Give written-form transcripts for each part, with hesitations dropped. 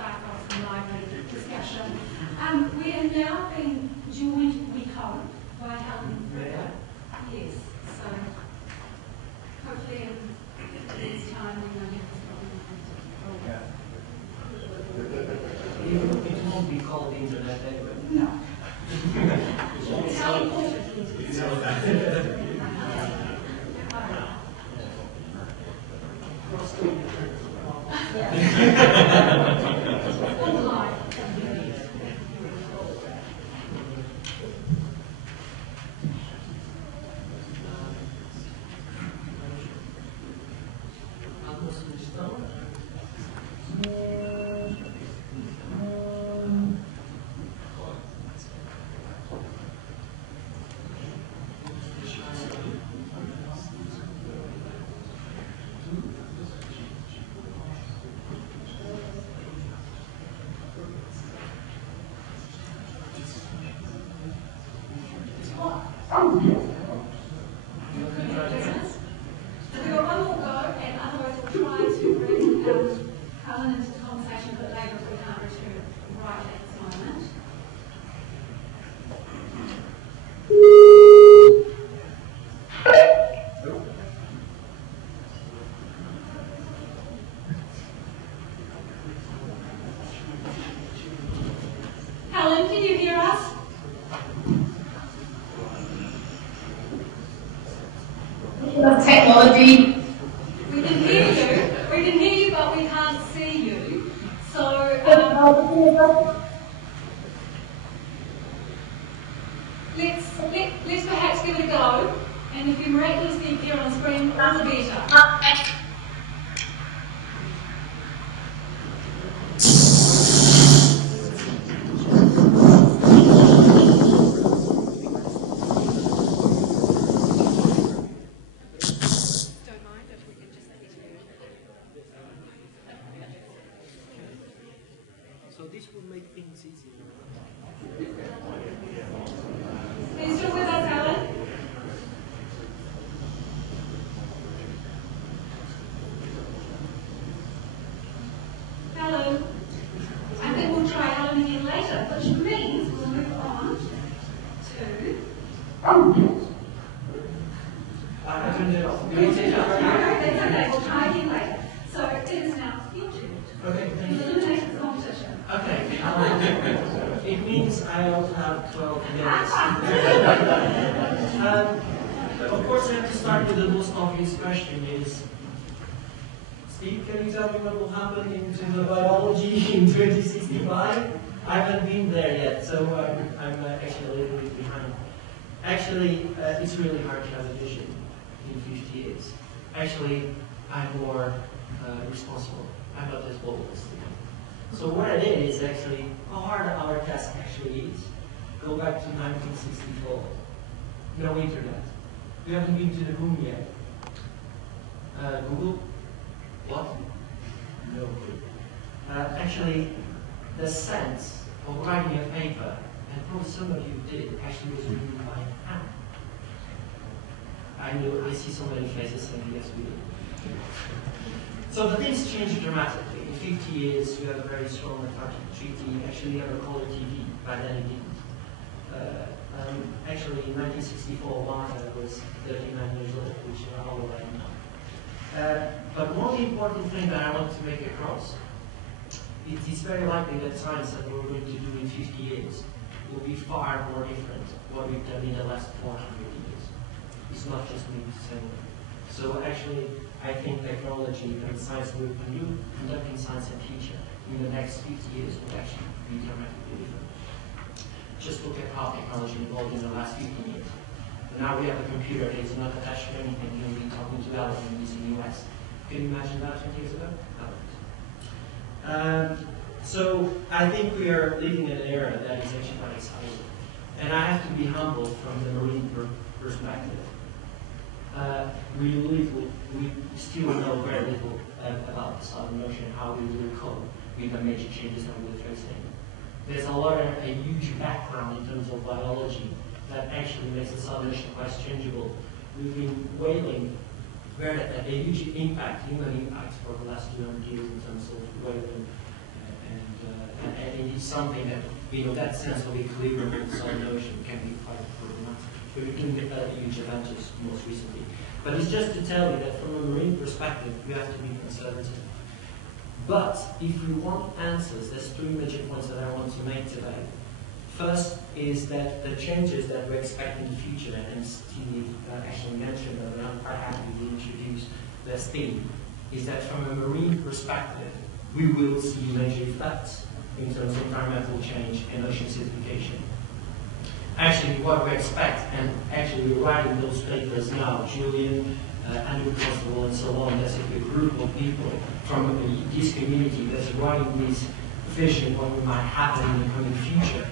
spark off some lively discussion. We are now being joined, we hope, by Helen. Yes, so hopefully in this time we won't have this problem. It won't be called the internet anyway. No. Helen, can you hear us? Technology. We can hear you, but we can't see you. So, let's perhaps give it a go. And if you miraculously appear on the screen, all the better. So this will make things easier. Are you still with us, Helen? Helen? I think we'll try Helen again later, which means we'll move on to... I turned it off. No, that's okay. We'll try again later. So it is now your turn. Okay, thank you. Eliminate the competition. Okay. It means I'll have 12 minutes. Of course, I have to start with the most obvious question is, Steve, can you tell me what will happen in terms of biology in 2065? I haven't been there yet, so I'm actually a little bit behind. Actually, it's really hard to have a vision in 50 years. Actually, I'm more responsible. I'm not as bold as Steve. So what I did is actually, how hard our task actually is. Go back to 1964. No internet. We haven't been to the moon yet. Google? What? No clue. Actually, the sense of writing a paper, and probably some of you did, actually was written by hand. I see so many faces saying yes, we did. So the things changed dramatically. In 50 years, we have a very strong Antarctic treaty. Actually, we have a color TV. By then, it didn't. Actually, in 1964, Wanda was 39 years old, which are all right now. But one important thing that I want to make across, it is very likely that science that we're going to do in 50 years will be far more different what we've done in the last 400 years. It's not just me saying that. So actually, I think technology and science will continue conducting science and teaching in the next 50 years will actually be dramatically different. Just look at how technology evolved in the last 15 years. Now we have a computer that is not attached to anything. You'll be talking to algorithms in the US. Can you imagine that 20 years ago? No. So I think we are living in an era that is actually quite exciting. And I have to be humble from the marine perspective. We still know very little about the Southern Ocean, how we will cope with the major changes that we're facing. There's a huge background in terms of biology that actually makes the Southern Ocean quite changeable. We've been whaling where a huge impact, human impact for the last 200 years in terms of whaling and something that, that sense of equilibrium inside the ocean can be quite problematic. But we can get that huge advantage most recently. But it's just to tell you that from a marine perspective, we have to be conservative. But if we want answers, there's three major points that I want to make today. First is that the changes that we expect in the future, and Steve actually mentioned that, and I'm quite happy to introduce this theme, is that from a marine perspective, we will see major effects in terms of environmental change and ocean acidification. Actually, what we expect, and actually we're writing those papers now, Julian, Andrew Constable, and so on, there's a group of people from this community that's writing this vision of what might happen in the coming future.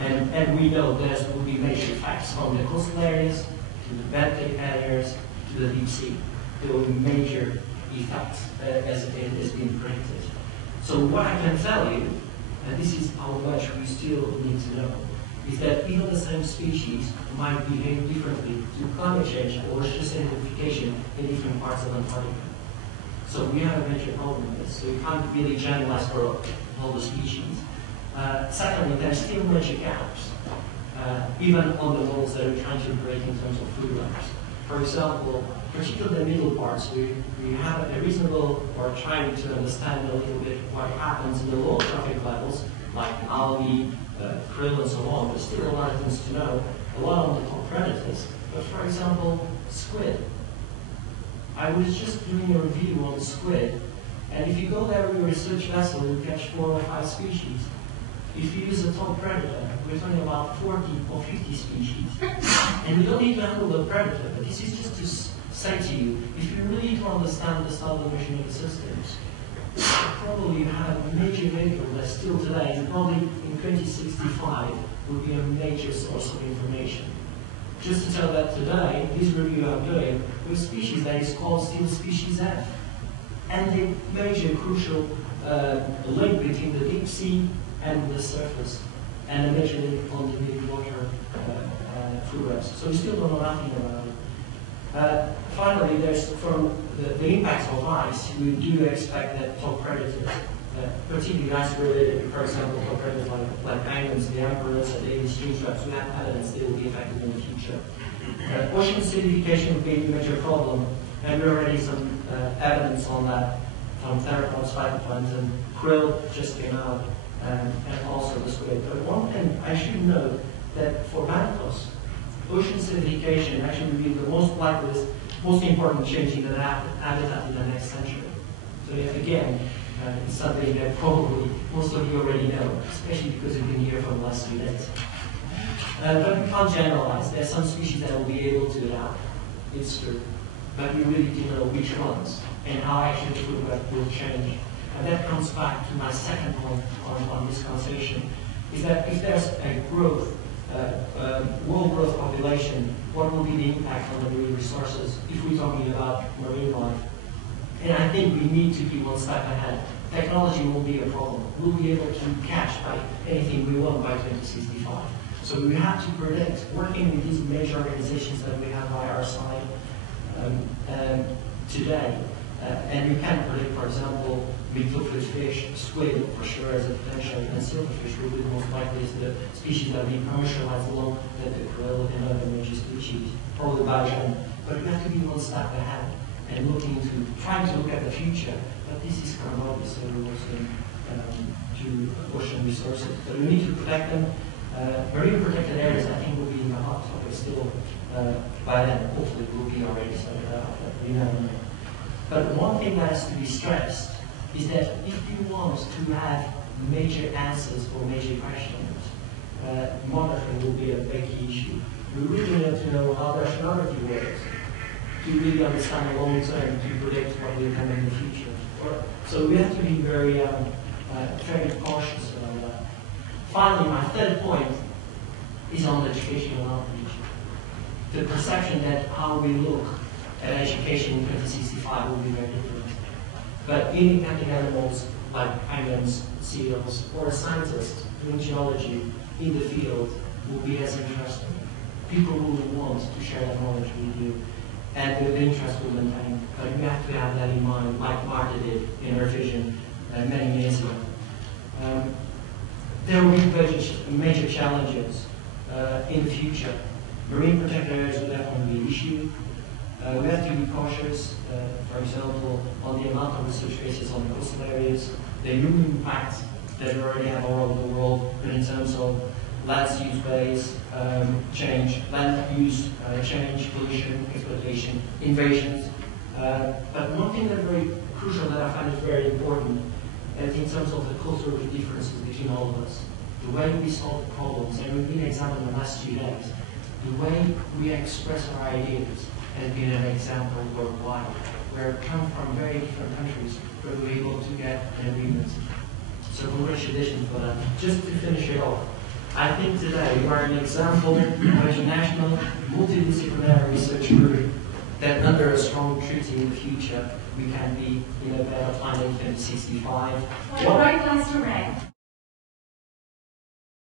And we know there will be major effects from the coastal areas, to the Baltic areas, to the deep sea. There will be major effects as it is being predicted. So what I can tell you, and this is how much we still need to know, is that even the same species might behave differently to climate change or ocean acidification in different parts of Antarctica. So we have a major problem with this. So we can't really generalize for all the species. Secondly, there are still major gaps, even on the models that we're trying to break in terms of food webs. For example, particularly the middle parts, we have a reasonable, or trying to understand a little bit what happens in the lower trophic levels, like algae, krill, and so on. There's still a lot of things to know, a lot on the top predators. But for example, squid. I was just doing a review on squid, and if you go there with a research vessel, you catch 4 or 5 species. If you use a top predator, we're talking about 40 or 50 species. And you don't need to handle the predator, but this is just to say to you, if you really need to understand the southern ocean ecosystems, probably you have a major vehicle that still today, and probably in 2065, will be a major source of information. Just to tell that today, this review I'm doing with a species that is called still species F. And the major crucial link between the deep sea and the surface, and a major link on the mid-water food webs. So we still don't know nothing about it. Finally, there's from the impacts of ice, we do expect that top predators, particularly ice-related, for example, top predators like penguins, the emperors, and the stream traps, we have evidence they will be affected in the future. Ocean acidification will be a major problem, and there are already some evidence on that from theropods, phytoplankton, krill just came out, and also the squid. But one thing I should note that for mantos, ocean acidification actually will be the most likely, most important change in the habitat in the next century. So yet again, it's something that probably most of you already know, especially because you've been here for the last few days. But we can't generalize. There are some species that will be able to adapt. It's true. But we really do know which ones and how actually the food web will change. And that comes back to my second point on this conversation, is that if there's a growth, world growth population, what will be the impact on the marine resources if we're talking about marine life? And I think we need to be one step ahead. Technology will be a problem. We'll be able to catch by anything we want by 2065. So we have to predict, working with these major organizations that we have by our side today. And we can predict, for example, midflood fish, squid for sure as a potential, and silverfish will be the most likely as the species that are being commercialized along with the krill and other major species, probably biogen. But we have to be one step ahead and trying to look at the future. But this is kind of obvious that we're looking to ocean resources. But we need to protect them. Marine protected areas, I think, will be in the hot topic still. By then, hopefully, will be already sorted out. But we never know. But one thing that has to be stressed is that if you want to have major answers for major questions, monitoring will be a big issue. We really need to know how the oceanography works to really understand the long term to predict what will come in the future. So we have to be very cautious around that. Finally, my third point is on educational outreach. The perception that how we look at education in 2065 will be very different. But being captive animals like penguins, seals, or a scientist doing geology in the field will be as interesting. People will want to share that knowledge with you, and the interest will maintain. But we have to have that in mind, like Marta did in her vision many years ago. there will be major challenges in the future. Marine protected areas will definitely be an issue. We have to be cautious, for example, on the amount of research bases on the coastal areas, the human impact that we already have all over the world, but in terms of land use base change, pollution, exploitation, invasions. But one thing that's very crucial that I find is very important is in terms of the cultural differences between all of us. The way we solve problems, and we've been examined in the last 2 days, the way we express our ideas has been an example worldwide, where we come from very different countries, but we're able to get an agreement. So congratulations for that. Just to finish it off, I think today we are an example of an international, multidisciplinary research group that under a strong treaty in the future, we can be in a better planet than 65. Great place to rank.